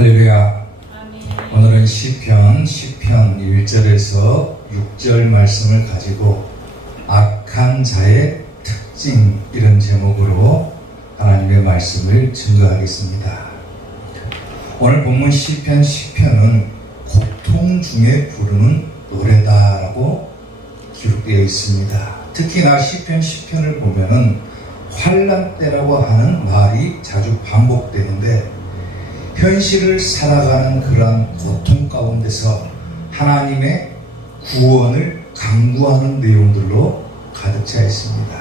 할렐루야. 오늘은 시편 1절에서 6절 말씀을 가지고 악한 자의 특징, 이런 제목으로 하나님의 말씀을 증거하겠습니다. 오늘 본문 시편은 고통 중에 부르는 노래다라고 기록되어 있습니다. 특히나 시편 10편을 보면은 환난 때라고 하는 말이 자주 반복되는데, 현실을 살아가는 그러한 고통 가운데서 하나님의 구원을 강구하는 내용들로 가득 차 있습니다.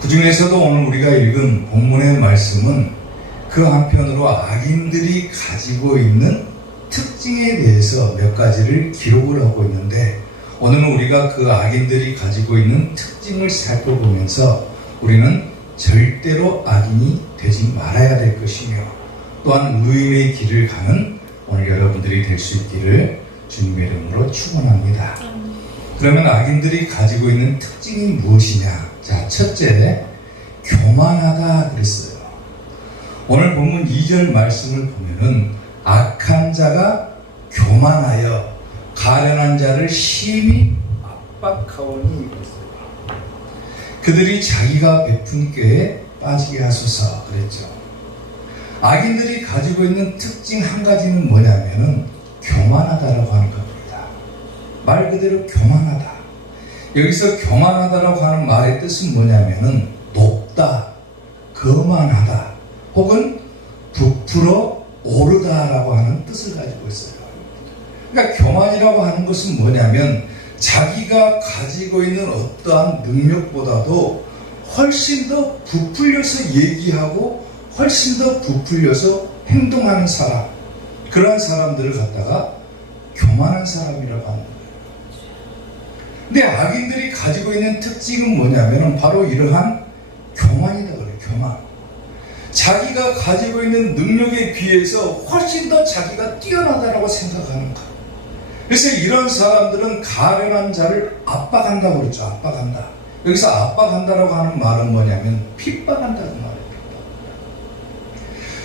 그 중에서도 오늘 우리가 읽은 본문의 말씀은 그 한편으로 악인들이 가지고 있는 특징에 대해서 몇 가지를 기록을 하고 있는데, 오늘은 우리가 그 악인들이 가지고 있는 특징을 살펴보면서 우리는 절대로 악인이 되지 말아야 될 것이며, 또한 의인의 길을 가는 오늘 여러분들이 될 수 있기를 주님의 이름으로 축원합니다. 그러면 악인들이 가지고 있는 특징이 무엇이냐? 자, 첫째, 교만하다 그랬어요. 오늘 본문 2절 말씀을 보면은 악한 자가 교만하여 가련한 자를 심히 압박하오니 그랬어요. 그들이 자기가 베푼 꾀에 빠지게 하소서 그랬죠. 악인들이 가지고 있는 특징 한 가지는 뭐냐면은 교만하다라고 하는 겁니다. 말 그대로 교만하다. 여기서 교만하다라고 하는 말의 뜻은 뭐냐면은 높다, 거만하다, 혹은 부풀어 오르다라고 하는 뜻을 가지고 있어요. 그러니까 교만이라고 하는 것은 뭐냐면 자기가 가지고 있는 어떠한 능력보다도 훨씬 더 부풀려서 얘기하고 훨씬 더 부풀려서 행동하는 사람, 그런 사람들을 갖다가 교만한 사람이라고 하는 거예요. 근데 악인들이 가지고 있는 특징은 뭐냐면 바로 이러한 교만이다 그래요. 교만. 자기가 가지고 있는 능력에 비해서 훨씬 더 자기가 뛰어나다라고 생각하는 것. 그래서 이런 사람들은 가련한 자를 압박한다고 그랬죠. 압박한다. 여기서 압박한다라고 하는 말은 뭐냐면 핍박한다는 말이에요.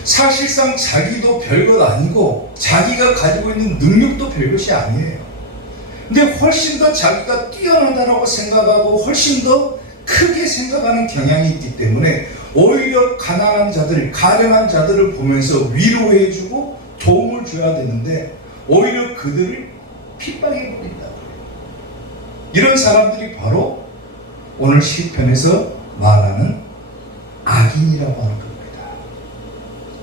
사실상 자기도 별것 아니고 자기가 가지고 있는 능력도 별것이 아니에요. 근데 훨씬 더 자기가 뛰어나다라고 생각하고 훨씬 더 크게 생각하는 경향이 있기 때문에 오히려 가난한 자들, 가련한 자들을 보면서 위로해주고 도움을 줘야 되는데 오히려 그들을 핍박해버린다. 이런 사람들이 바로 오늘 시편에서 말하는 악인이라고 하는 겁니다.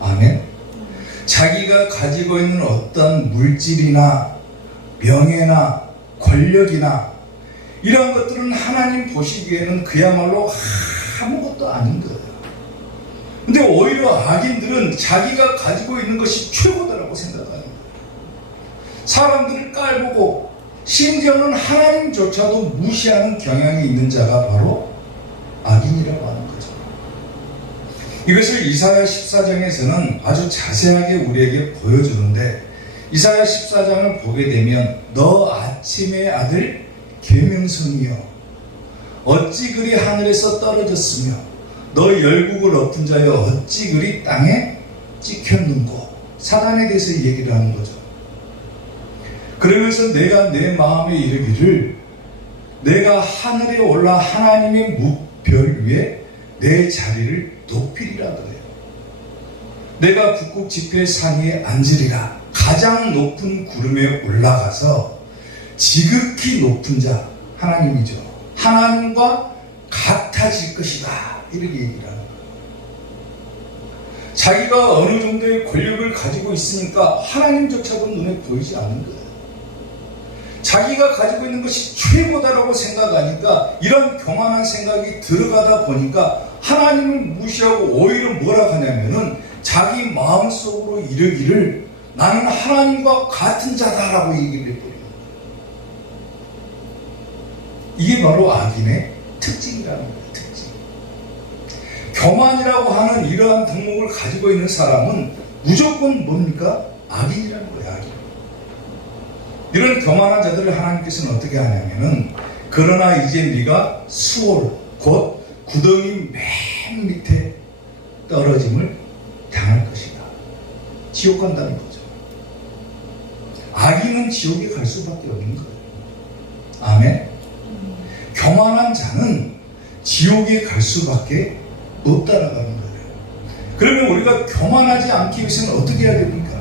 아멘. 자기가 가지고 있는 어떤 물질이나 명예나 권력이나 이런 것들은 하나님 보시기에는 그야말로 아무것도 아닌 거예요. 근데 오히려 악인들은 자기가 가지고 있는 것이 최고다라고 생각하는 거예요. 사람들을 깔보고 심지어는 하나님조차도 무시하는 경향이 있는 자가 바로 악인이라고 하는 거예요. 이것을 이사야 14장에서는 아주 자세하게 우리에게 보여주는데, 이사야 14장을 보게 되면 너 아침의 아들 계명성이여 어찌 그리 하늘에서 떨어졌으며 너 열국을 엎은 자여 어찌 그리 땅에 찍혔는고, 사단에 대해서 얘기를 하는 거죠. 그러면서 내가 내 마음에 이르기를 내가 하늘에 올라 하나님의 묵별 위에 내 자리를 높이리라 그래요. 내가 북극 지폐 산 위에 앉으리라. 가장 높은 구름에 올라가서 지극히 높은 자, 하나님이죠. 하나님과 같아질 것이다. 이렇게 얘기를 하는 거예요. 자기가 어느 정도의 권력을 가지고 있으니까 하나님조차도 눈에 보이지 않는 거예요. 자기가 가지고 있는 것이 최고다라고 생각하니까 이런 교만한 생각이 들어가다 보니까 하나님을 무시하고 오히려 뭐라 하냐면은 자기 마음속으로 이르기를 나는 하나님과 같은 자다라고 얘기를 해버리는 거예요. 이게 바로 악인의 특징이라는 거예요. 특징. 교만이라고 하는 이러한 덕목을 가지고 있는 사람은 무조건 뭡니까? 악인이라는 거예요. 악인. 이런 교만한 자들을 하나님께서는 어떻게 하냐면은 그러나 이제 네가 수월 곧 구덩이 맨 밑에 떨어짐을 당할 것이다. 지옥 간다는 거죠. 악인은 지옥에 갈 수밖에 없는 거예요. 아멘. 교만한 자는 지옥에 갈 수밖에 없다라는 거예요. 그러면 우리가 교만하지 않기 위해서는 어떻게 해야 됩니까?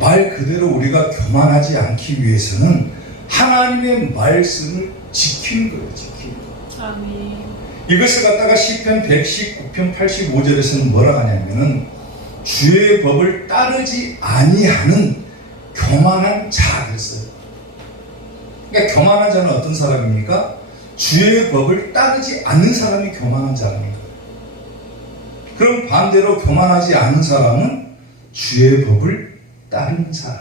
말 그대로 우리가 교만하지 않기 위해서는 하나님의 말씀을 지키는 거예요. 지키는 거. 아멘. 이것을 갖다가 시편 119편 85절에서는 뭐라 하냐면은 주의 법을 따르지 아니하는 교만한 자 그랬어요. 그러니까 교만한 자는 어떤 사람입니까? 주의 법을 따르지 않는 사람이 교만한 자입니다. 그럼 반대로 교만하지 않은 사람은 주의 법을 따르는 사람,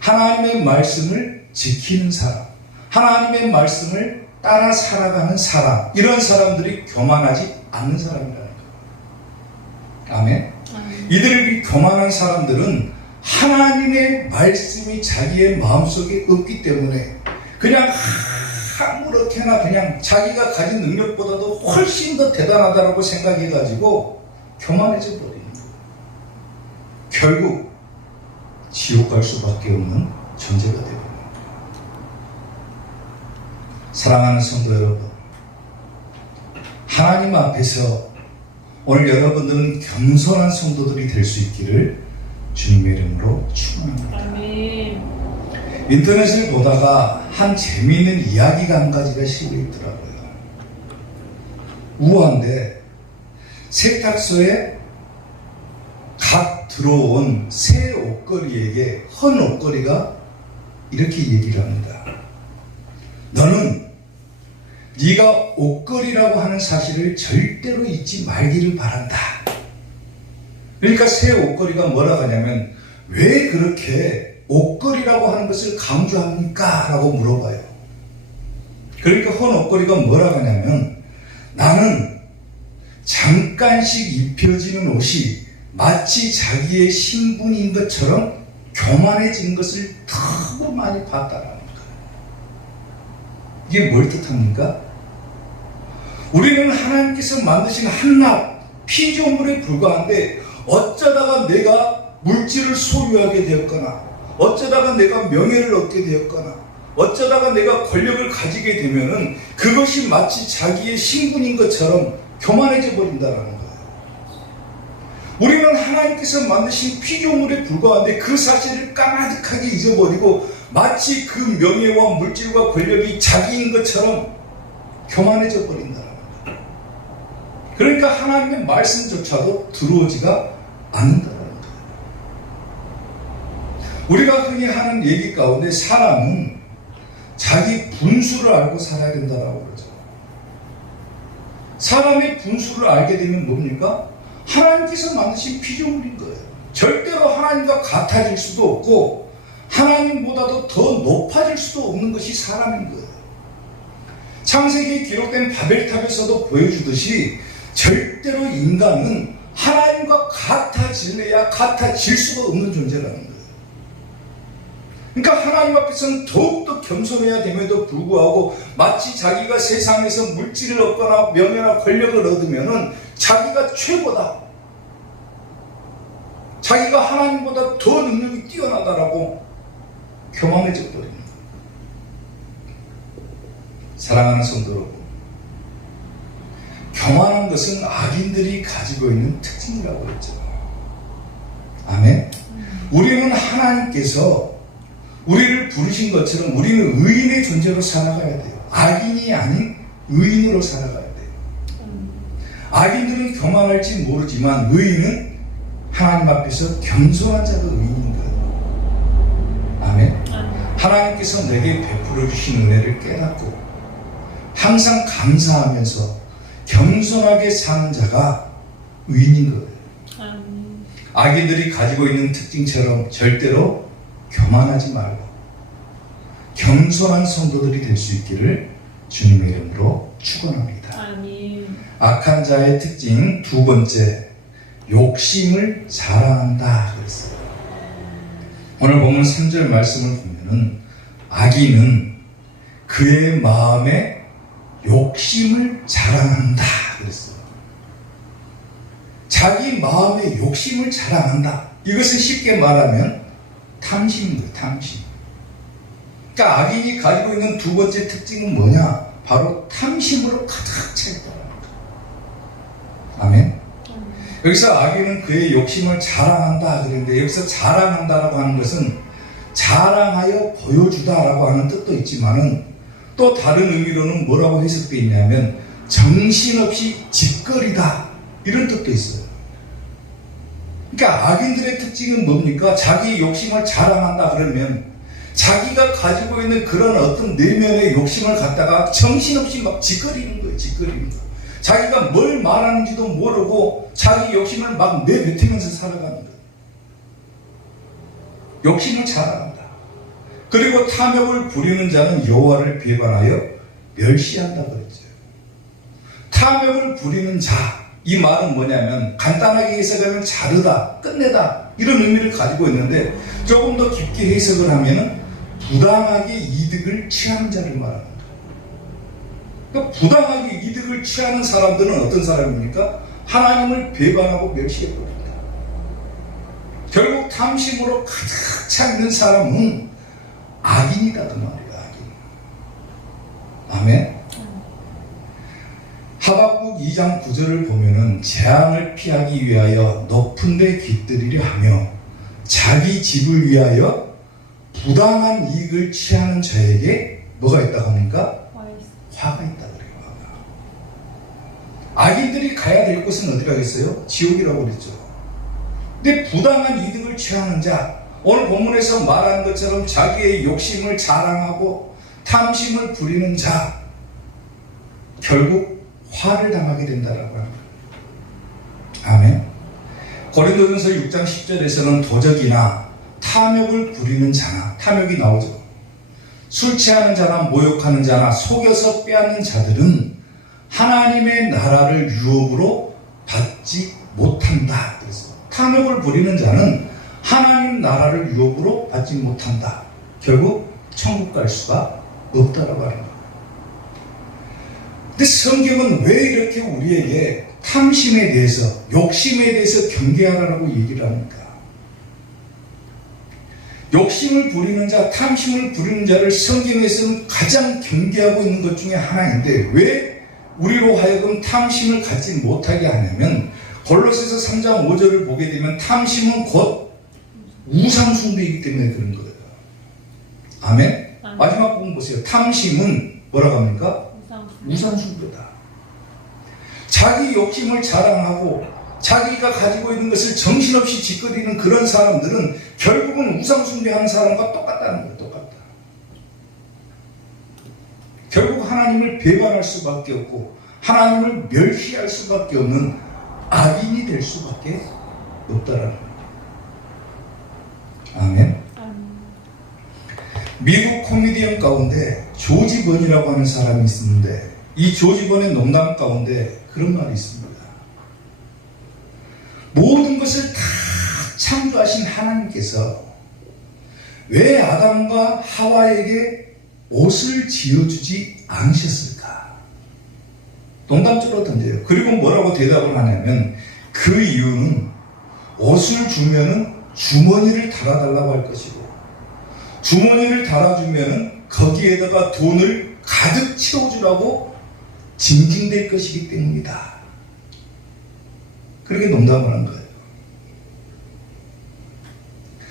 하나님의 말씀을 지키는 사람, 하나님의 말씀을 따라 살아가는 사람, 이런 사람들이 교만하지 않는 사람이라는 거예요. 아멘. 이들이 교만한 사람들은 하나님의 말씀이 자기의 마음속에 없기 때문에 그냥 아무렇게나 그냥 자기가 가진 능력보다도 훨씬 더 대단하다고 생각해가지고 교만해져 버리는 거예요. 결국 지옥 갈 수밖에 없는 존재가 되는 거예요. 사랑하는 성도 여러분, 하나님 앞에서 오늘 여러분들은 겸손한 성도들이 될 수 있기를 주님의 이름으로 축원합니다. 아멘. 인터넷을 보다가 한 재미있는 이야기가 한 가지가 실려 있더라고요. 우아한데 세탁소에 갓 들어온 새 옷걸이에게 헌 옷걸이가 이렇게 얘기를 합니다. 너는 네가 옷걸이라고 하는 사실을 절대로 잊지 말기를 바란다. 그러니까 새 옷걸이가 뭐라고 하냐면 왜 그렇게 옷걸이라고 하는 것을 강조합니까? 라고 물어봐요. 그러니까 헌 옷걸이가 뭐라고 하냐면 나는 잠깐씩 입혀지는 옷이 마치 자기의 신분인 것처럼 교만해진 것을 너무 많이 봤다라는 거예요. 이게 뭘 뜻합니까? 우리는 하나님께서 만드신 한낱 피조물에 불과한데 어쩌다가 내가 물질을 소유하게 되었거나 어쩌다가 내가 명예를 얻게 되었거나 어쩌다가 내가 권력을 가지게 되면은 그것이 마치 자기의 신분인 것처럼 교만해져 버린다는 거예요. 우리는 하나님께서 만드신 피조물에 불과한데 그 사실을 까마득하게 잊어버리고 마치 그 명예와 물질과 권력이 자기인 것처럼 교만해져 버린다는 거예요. 그러니까 하나님의 말씀조차도 들어오지가 않는다는 거예요. 우리가 흔히 하는 얘기 가운데 사람은 자기 분수를 알고 살아야 된다고 그러죠. 사람의 분수를 알게 되면 뭡니까? 하나님께서 만드신 피조물인 거예요. 절대로 하나님과 같아질 수도 없고 하나님보다도 더 높아질 수도 없는 것이 사람인 거예요. 창세기에 기록된 바벨탑에서도 보여주듯이 절대로 인간은 하나님과 같아질래야 같아질 수가 없는 존재라는 거예요. 그러니까 하나님 앞에서는 더욱더 겸손해야 됨에도 불구하고 마치 자기가 세상에서 물질을 얻거나 명예나 권력을 얻으면은 자기가 최고다. 자기가 하나님보다 더 능력이 뛰어나다라고 교만해져 버리는 거예요. 사랑하는 성도 여러분, 교만한 것은 악인들이 가지고 있는 특징이라고 했죠. 아멘. 우리는 하나님께서 우리를 부르신 것처럼 우리는 의인의 존재로 살아가야 돼요. 악인이 아닌 의인으로 살아가야 돼요. 악인들은 교만할지 모르지만 의인은 하나님 앞에서 겸손한 자가 의인인 거예요. 아멘. 하나님께서 내게 베풀어 주신 은혜를 깨닫고 항상 감사하면서 겸손하게 사는 자가 의인인 거예요. 악인들이 가지고 있는 특징처럼 절대로 교만하지 말고 겸손한 성도들이 될 수 있기를 주님의 이름으로 축원합니다. 아멘. 악한 자의 특징 두 번째, 욕심을 자랑한다 그랬어요. 오늘 보면 3절 말씀을 보면은 악인은 그의 마음에 욕심을 자랑한다 그랬어요. 자기 마음의 욕심을 자랑한다. 이것을 쉽게 말하면 탐심입니다. 탐심. 그러니까 악인이 가지고 있는 두 번째 특징은 뭐냐? 바로 탐심으로 가득 차 있다. 아멘. 여기서 악인은 그의 욕심을 자랑한다 그랬는데, 여기서 자랑한다라고 하는 것은 자랑하여 보여주다라고 하는 뜻도 있지만은 또 다른 의미로는 뭐라고 해석되어 있냐면 정신없이 짓거리다 이런 뜻도 있어요. 그러니까 악인들의 특징은 뭡니까? 자기 욕심을 자랑한다 그러면 자기가 가지고 있는 그런 어떤 내면의 욕심을 갖다가 정신없이 막 짓거리는 거예요. 짓거리는 거. 자기가 뭘 말하는지도 모르고 자기 욕심을 막 내뱉으면서 살아가는 거예요. 욕심을 자랑한다. 그리고 탐욕을 부리는 자는 여호와를 비방하여 멸시한다 그랬죠. 탐욕을 부리는 자, 이 말은 뭐냐면 간단하게 해석하면 자르다, 끝내다 이런 의미를 가지고 있는데 조금 더 깊게 해석을 하면 부당하게 이득을 취하는 자를 말합니다. 그러니까 부당하게 이득을 취하는 사람들은 어떤 사람입니까? 하나님을 배반하고 멸시해버립니다. 결국 탐심으로 가득 차 있는 사람은 악인이다 그 말이에요. 악인. 아멘. 하박국 2장 9절을 보면은 재앙을 피하기 위하여 높은 데 깃들이려 하며 자기 집을 위하여 부당한 이익을 취하는 자에게 뭐가 있다고 합니까? 화가 있다 그래요. 화가. 악인들이 가야 될 곳은 어디라겠어요? 지옥이라고 그랬죠. 근데 부당한 이득을 취하는 자, 오늘 본문에서 말한 것처럼 자기의 욕심을 자랑하고 탐심을 부리는 자, 결국 화를 당하게 된다라고 합니다. 아멘. 고린도전서 6장 10절에서는 도적이나 탐욕을 부리는 자나, 탐욕이 나오죠. 술 취하는 자나 모욕하는 자나 속여서 빼앗는 자들은 하나님의 나라를 유업으로 받지 못한다. 그래서 탐욕을 부리는 자는 하나님 나라를 유업으로 받지 못한다. 결국 천국 갈 수가 없다라고 하는 거예요. 근데 성경은 왜 이렇게 우리에게 탐심에 대해서, 욕심에 대해서 경계하라고 얘기를 합니까? 욕심을 부리는 자, 탐심을 부리는 자를 성경에서는 가장 경계하고 있는 것 중에 하나인데 왜 우리로 하여금 탐심을 갖지 못하게 하냐면 골로새서 3장 5절을 보게 되면 탐심은 곧 우상숭배이기 때문에 그런 거예요. 아멘? 마지막 부분 보세요. 탐심은 뭐라고 합니까? 우상숭배다. 자기 욕심을 자랑하고 자기가 가지고 있는 것을 정신없이 짓거리는 그런 사람들은 결국은 우상숭배하는 사람과 똑같다는 거예요. 똑같다. 결국 하나님을 배반할 수밖에 없고 하나님을 멸시할 수밖에 없는 악인이 될 수밖에 없다라는 거예요. 아멘. 미국 코미디언 가운데 조지 번이라고 하는 사람이 있었는데 이 조지 번의 농담 가운데 그런 말이 있습니다. 모든 것을 다 창조하신 하나님께서 왜 아담과 하와에게 옷을 지어주지 않으셨을까? 농담처럼 던져요. 그리고 뭐라고 대답을 하냐면 그 이유는 옷을 주면은 주머니를 달아달라고 할 것이고 주머니를 달아주면은 거기에다가 돈을 가득 채워주라고 징징댈 것이기 때문이다. 그렇게 농담을 한 거예요.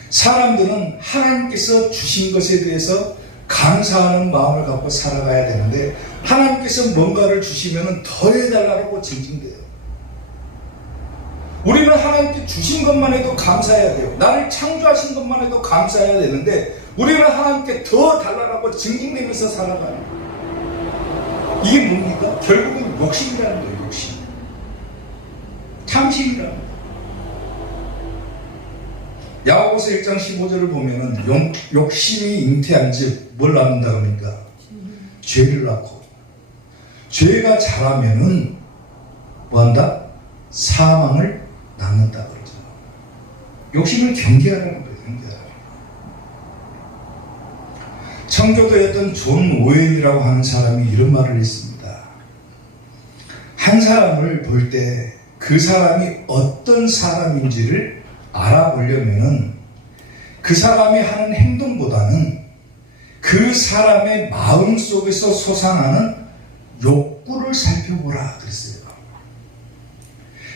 사람들은 하나님께서 주신 것에 대해서 감사하는 마음을 갖고 살아가야 되는데 하나님께서 뭔가를 주시면 더 해달라고 징징대요. 우리는 하나님께 주신 것만 해도 감사해야 돼요. 나를 창조하신 것만 해도 감사해야 되는데 우리는 하나님께 더 달라고 징징대면서 살아가는 거예요. 이게 뭡니까? 결국은 욕심이라는 거예요. 욕심. 탐심이라는 거예요. 야고보서 1장 15절을 보면은 욕심이 잉태한 즉 뭘 낳는다 그럽니까? 죄를 낳고 죄가 자라면은 뭐한다? 사망을 낳는다 그러죠. 욕심을 경계하라는 거예요. 경계하라. 청교도였던 존 오웬이라고 하는 사람이 이런 말을 했습니다. 한 사람을 볼 때 그 사람이 어떤 사람인지를 알아보려면은 그 사람이 하는 행동보다는 그 사람의 마음 속에서 솟아나는 욕구를 살펴보라 그랬어요.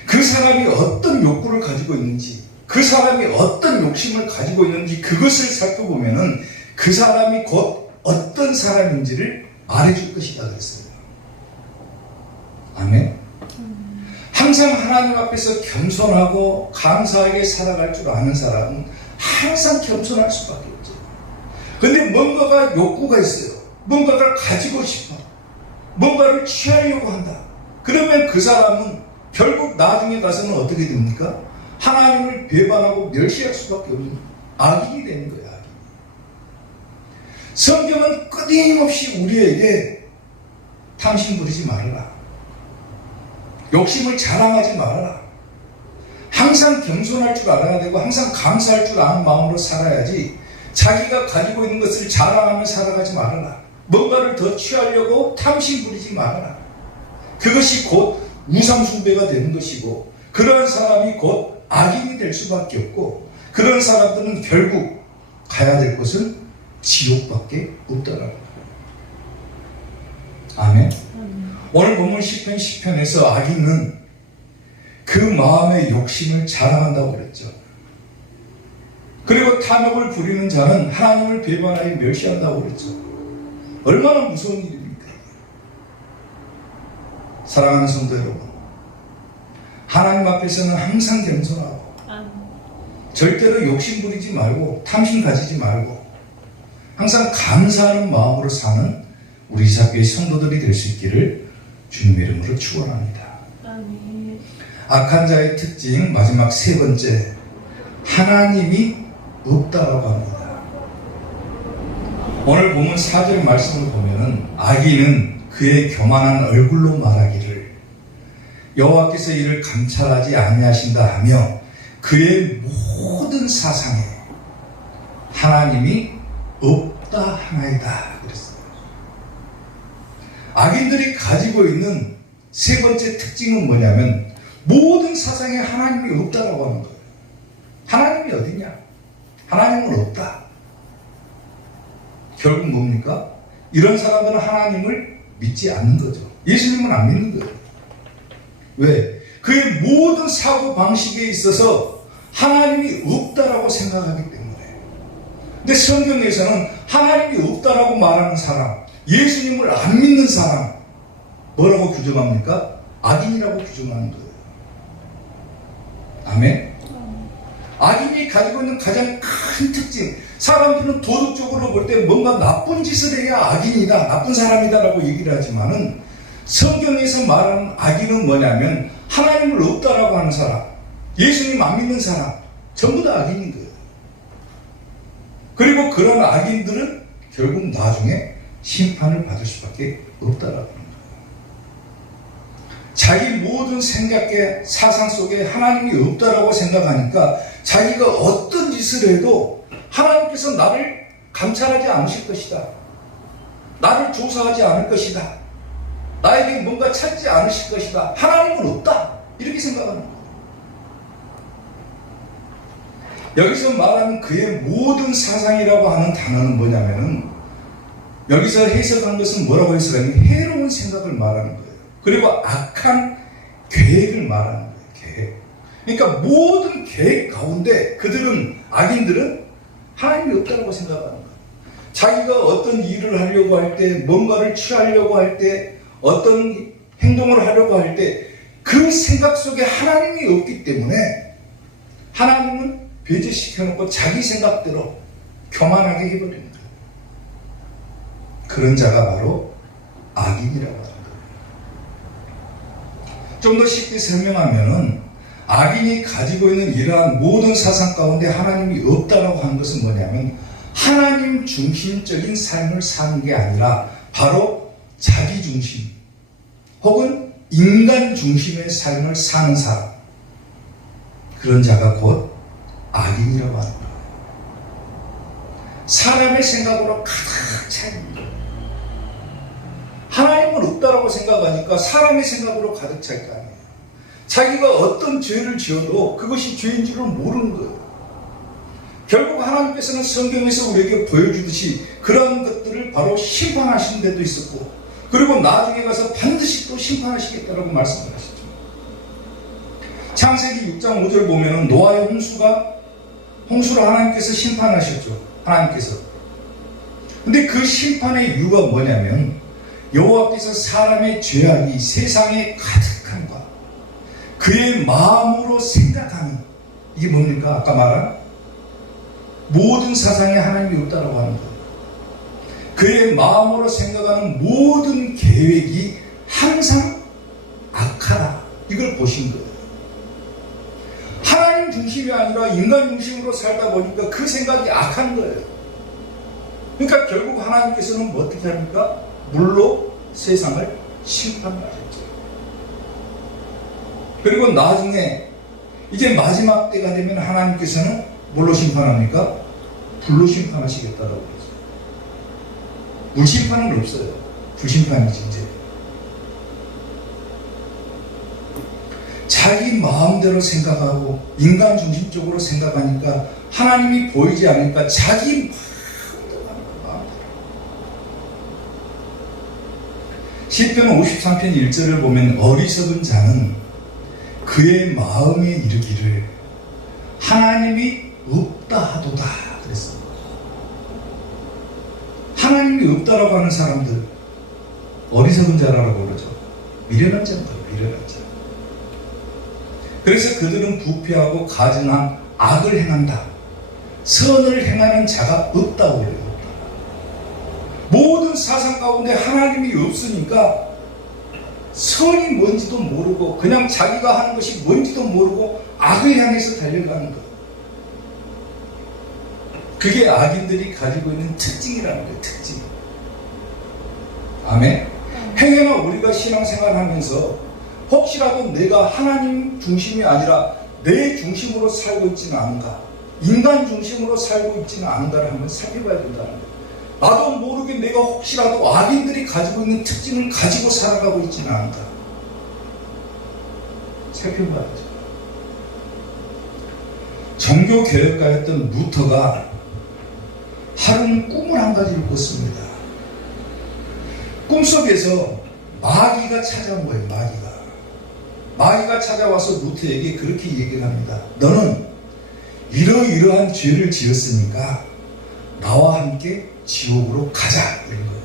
그 사람이 어떤 욕구를 가지고 있는지, 그 사람이 어떤 욕심을 가지고 있는지 그것을 살펴보면은 그 사람이 곧 어떤 사람인지를 말해줄 것이다 그랬어요. 아멘. 항상 하나님 앞에서 겸손하고 감사하게 살아갈 줄 아는 사람은 항상 겸손할 수밖에 없죠. 근데 뭔가가 욕구가 있어요. 뭔가를 가지고 싶어. 뭔가를 취하려고 한다. 그러면 그 사람은 결국 나중에 가서는 어떻게 됩니까? 하나님을 배반하고 멸시할 수밖에 없는 악인이 되는 거예요. 악인. 성경은 끊임없이 우리에게 탐심 부리지 말아라. 욕심을 자랑하지 말아라. 항상 겸손할 줄 알아야 되고 항상 감사할 줄 아는 마음으로 살아야지 자기가 가지고 있는 것을 자랑하며 살아가지 말아라. 뭔가를 더 취하려고 탐심 부리지 말아라. 그것이 곧 우상숭배가 되는 것이고 그런 사람이 곧 악인이 될 수밖에 없고 그런 사람들은 결국 가야 될 곳은 지옥밖에 없더라고요. 아멘. 오늘 본문 시편 10편에서 악인은 그 마음의 욕심을 자랑한다고 그랬죠. 그리고 탐욕을 부리는 자는 하나님을 배반하여 멸시한다고 그랬죠. 얼마나 무서운 일입니까? 사랑하는 성도 여러분, 하나님 앞에서는 항상 겸손하고 절대로 욕심 부리지 말고 탐심 가지지 말고 항상 감사하는 마음으로 사는 우리 이사교의 성도들이 될 수 있기를 주님의 이름으로 축원합니다. 악한 자의 특징 마지막 세 번째, 하나님이 없다라고 합니다. 오늘 보면 4절 말씀을 보면은 악인은 그의 교만한 얼굴로 말하기를 여호와께서 이를 감찰하지 아니하신다 하며 그의 모든 사상에 하나님이 없다 하나이다 그랬어요. 악인들이 가지고 있는 세 번째 특징은 뭐냐면 모든 사상에 하나님이 없다라고 하는 거예요. 하나님이 어디냐? 하나님은 없다. 결국 뭡니까? 이런 사람들은 하나님을 믿지 않는 거죠. 예수님은 안 믿는 거예요. 왜? 그의 모든 사고 방식에 있어서 하나님이 없다라고 생각하기 때문에. 근데 성경에서는 하나님이 없다라고 말하는 사람, 예수님을 안 믿는 사람, 뭐라고 규정합니까? 악인이라고 규정하는 거예요. 아멘? 악인이 가지고 있는 가장 큰 특징, 사람들은 도덕적으로 볼 때 뭔가 나쁜 짓을 해야 악인이다, 나쁜 사람이다라고 얘기를 하지만은 성경에서 말하는 악인은 뭐냐면 하나님을 없다라고 하는 사람, 예수님 안 믿는 사람, 전부 다 악인인 거예요. 그리고 그런 악인들은 결국 나중에 심판을 받을 수밖에 없다라고 하는 거예요. 자기 모든 생각의 사상 속에 하나님이 없다라고 생각하니까 자기가 어떤 짓을 해도 하나님께서 나를 감찰하지 않으실 것이다. 나를 조사하지 않을 것이다. 나에게 뭔가 찾지 않으실 것이다. 하나님은 없다. 이렇게 생각하는 거예요. 여기서 말하는 그의 모든 사상이라고 하는 단어는 뭐냐면은 여기서 해석한 것은 뭐라고 해석하냐면 해로운 생각을 말하는 거예요. 그리고 악한 계획을 말하는 거예요. 계획. 그러니까 모든 계획 가운데 그들은, 악인들은 하나님이 없다고 생각하는 거예요. 자기가 어떤 일을 하려고 할 때, 뭔가를 취하려고 할 때, 어떤 행동을 하려고 할 때 그 생각 속에 하나님이 없기 때문에 하나님은 배제시켜놓고 자기 생각대로 교만하게 해버리는 거예요. 그런 자가 바로 악인이라고 하는 거예요. 좀 더 쉽게 설명하면은 악인이 가지고 있는 이러한 모든 사상 가운데 하나님이 없다라고 하는 것은 뭐냐면 하나님 중심적인 삶을 사는 게 아니라 바로 자기 중심 혹은 인간 중심의 삶을 사는 사람, 그런 자가 곧 악인이라고 하는 거예요. 사람의 생각으로 가득 차 있는 거예요. 하나님은 없다라고 생각하니까 사람의 생각으로 가득 찰 거 아니에요. 자기가 어떤 죄를 지어도 그것이 죄인 줄을 모르는 거예요. 결국 하나님께서는 성경에서 우리에게 보여주듯이 그런 것들을 바로 심판하시는 데도 있었고, 그리고 나중에 가서 반드시 또 심판하시겠다라고 말씀을 하시죠. 창세기 6장 5절 보면은 노아의 홍수를 하나님께서 심판하셨죠. 하나님께서. 근데 그 심판의 이유가 뭐냐면, 여호와께서 사람의 죄악이 세상에 가득함과 그의 마음으로 생각하는, 이게 뭡니까? 아까 말한 모든 사상에 하나님이 없다라고 하는 거예요. 그의 마음으로 생각하는 모든 계획이 항상 악하다, 이걸 보신 거예요. 하나님 중심이 아니라 인간 중심으로 살다 보니까 그 생각이 악한 거예요. 그러니까 결국 하나님께서는 뭐 어떻게 합니까? 물로 세상을 심판하셨죠. 그리고 나중에 이제 마지막 때가 되면 하나님께서는 뭘로 심판합니까? 불로 심판하시겠다라고 그랬어요. 물심판은 없어요. 불심판이지 이제. 자기 마음대로 생각하고 인간 중심적으로 생각하니까 하나님이 보이지 않으니까 자기 마음대로 하는 거야. 시편 53편 1절을 보면 어리석은 자는 그의 마음에 이르기를 하나님이 없다 하도다 그랬어. 하나님이 없다라고 하는 사람들 어리석은 자라고 그러죠. 미련한 자입니다. 미련한 자. 그래서 그들은 부패하고 가증한 악을 행한다. 선을 행하는 자가 없다고 그래요. 없다. 모든 사상 가운데 하나님이 없으니까 선이 뭔지도 모르고 그냥 자기가 하는 것이 뭔지도 모르고 악을 향해서 달려가는 것. 그게 악인들이 가지고 있는 특징이라는 거예요. 특징. 아멘. 행여나 우리가 신앙생활 하면서 혹시라도 내가 하나님 중심이 아니라 내 중심으로 살고 있지는 않은가, 인간 중심으로 살고 있지는 않은가를 한번 살펴봐야 된다는 거예요. 나도 모르게 내가 혹시라도 악인들이 가지고 있는 특징을 가지고 살아가고 있지는 않은가 살펴봐야죠. 종교개혁가였던 루터가 하루는 꿈을 한 가지를 꿨습니다. 꿈속에서 마귀가 찾아온 거예요. 마귀가 찾아와서 루터에게 그렇게 얘기를 합니다. 너는 이러이러한 죄를 지었으니까 나와 함께 지옥으로 가자, 이런 거예요.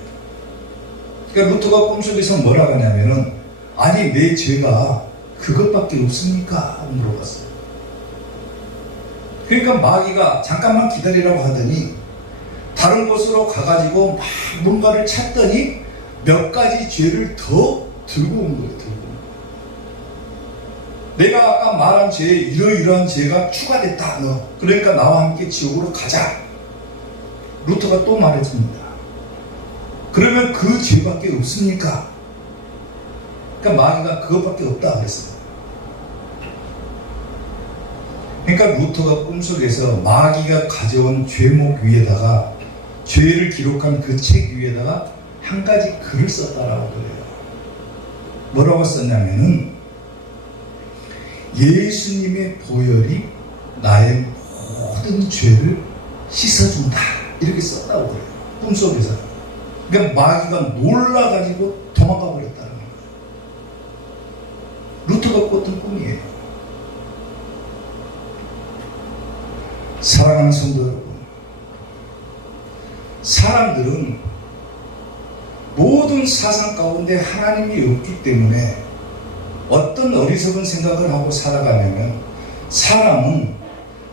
그러니까 루터가 꿈속에서 뭐라고 하냐면은, 아니 내 죄가 그것밖에 없습니까? 물어봤어요. 그러니까 마귀가 잠깐만 기다리라고 하더니 다른 곳으로 가가지고 막 뭔가를 찾더니 몇 가지 죄를 더 들고 온 거예요. 내가 아까 말한 죄에 이러이러한 죄가 추가됐다. 너 그러니까 나와 함께 지옥으로 가자. 루터가 또 말해줍니다. 그러면 그 죄밖에 없습니까? 그러니까 마귀가 그것밖에 없다 그랬어요. 그러니까 루터가 꿈속에서 마귀가 가져온 죄목 위에다가 죄를 기록한 그 책 위에다가 한 가지 글을 썼다라고 그래요. 뭐라고 썼냐면은, 예수님의 보혈이 나의 모든 죄를 씻어준다, 이렇게 썼다고 그래요. 꿈속에서. 그러니까 마귀가 놀라가지고 도망가 버렸다는 거예요. 루터가 꿨던 꿈이에요. 사랑하는 성도 여러분, 사람들은 모든 사상 가운데 하나님이 없기 때문에 어떤 어리석은 생각을 하고 살아가냐면, 사람은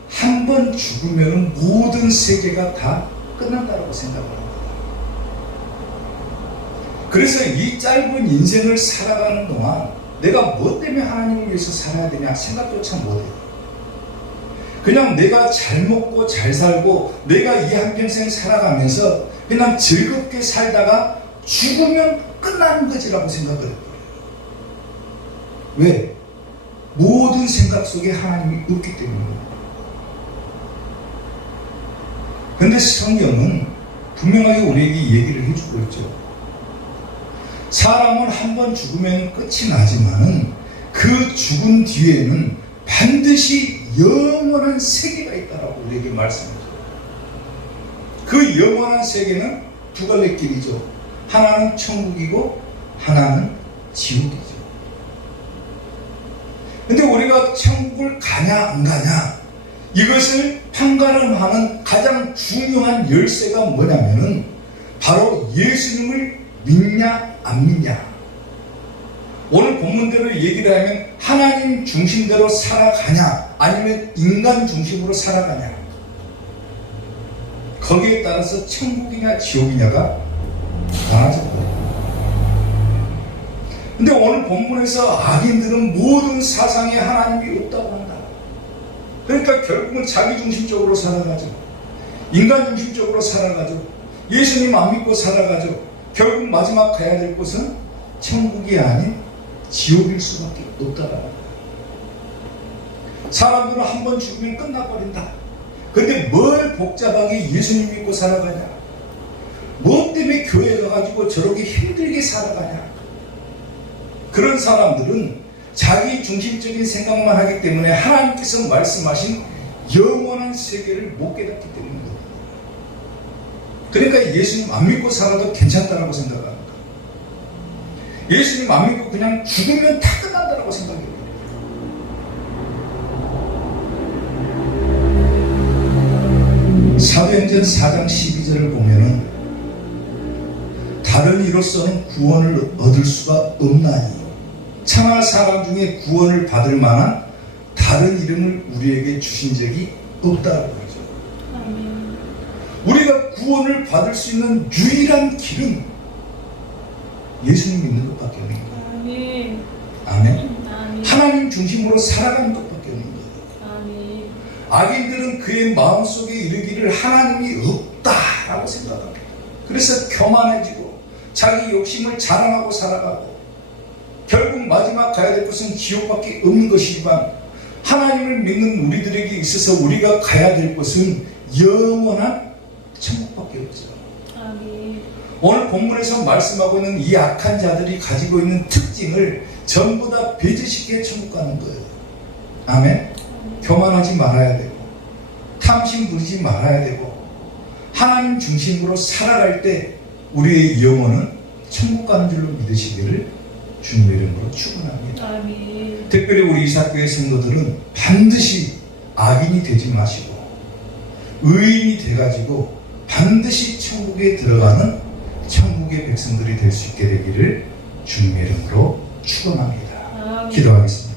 한 번 죽으면 모든 세계가 다 끝난다고 생각을 합니다. 그래서 이 짧은 인생을 살아가는 동안 내가 뭐 때문에 하나님을 위해서 살아야 되냐 생각조차 못해요. 그냥 내가 잘 먹고 잘 살고 내가 이 한평생 살아가면서 그냥 즐겁게 살다가 죽으면 끝나는 거지라고 생각을 해요. 왜? 모든 생각 속에 하나님이 없기 때문입니다. 그런데 성경은 분명하게 우리에게 얘기를 해주고 있죠. 사람은 한 번 죽으면 끝이 나지만은 그 그 죽은 뒤에는 반드시 영원한 세계가 있다라고 우리에게 말씀해줘요. 그 영원한 세계는 두 갈래 길이죠. 하나는 천국이고 하나는 지옥이죠. 근데 우리가 천국을 가냐 안 가냐, 이것을 판가름하는 가장 중요한 열쇠가 뭐냐면은 바로 예수님을 믿냐 안 믿냐. 오늘 본문대로 얘기를 하면 하나님 중심대로 살아가냐 아니면 인간 중심으로 살아가냐, 거기에 따라서 천국이냐 지옥이냐가 나눠질 거예요. 근데 오늘 본문에서 악인들은 모든 사상에 하나님이 없다고 한다. 그러니까 결국은 자기 중심적으로 살아가죠. 인간 중심적으로 살아가죠. 예수님 안 믿고 살아가죠. 결국 마지막 가야 될 곳은 천국이 아닌 지옥일 수밖에 없다라는 거예요. 사람들은 한 번 죽으면 끝나버린다. 근데 뭘 복잡하게 예수님 믿고 살아가냐? 뭐 때문에 교회 가가지고 저렇게 힘들게 살아가냐? 그런 사람들은 자기 중심적인 생각만 하기 때문에 하나님께서 말씀하신 영원한 세계를 못 깨닫기 때문입니다. 그러니까 예수님 안 믿고 살아도 괜찮다라고 생각합니다. 예수님 안 믿고 그냥 죽으면 다 끝난다라고 생각해요. 사도행전 4장 12절을 보면은 다른 이로서는 구원을 얻을 수가 없나니 참아 사람 중에 구원을 받을 만한 다른 이름을 우리에게 주신 적이 없다고 하죠. 우리가 구원을 받을 수 있는 유일한 길은 예수님 믿는 것밖에 없는 거예요. 아멘. 하나님 중심으로 살아가는 것밖에 없는 거예요. 악인들은 그의 마음속에 이르기를 하나님이 없다라고 생각합니다. 그래서 교만해지고 자기 욕심을 자랑하고 살아가고 결국 마지막 가야 될 곳은 지옥밖에 없는 것이지만, 하나님을 믿는 우리들에게 있어서 우리가 가야 될 곳은 영원한 천국밖에 없죠. 오늘 본문에서 말씀하고 있는 이 악한 자들이 가지고 있는 특징을 전부 다 배제시켜 천국 가는 거예요. 아멘. 교만하지 말아야 되고 탐심 부리지 말아야 되고 하나님 중심으로 살아갈 때 우리의 영혼은 천국 가는 줄로 믿으시기를 주님의 이름으로 축원합니다. 아멘. 특별히 우리 이사교회 성도들은 반드시 악인이 되지 마시고 의인이 돼가지고 반드시 천국에 들어가는 천국의 백성들이 될 수 있게 되기를 주님의 이름으로 축원합니다. 기도하겠습니다.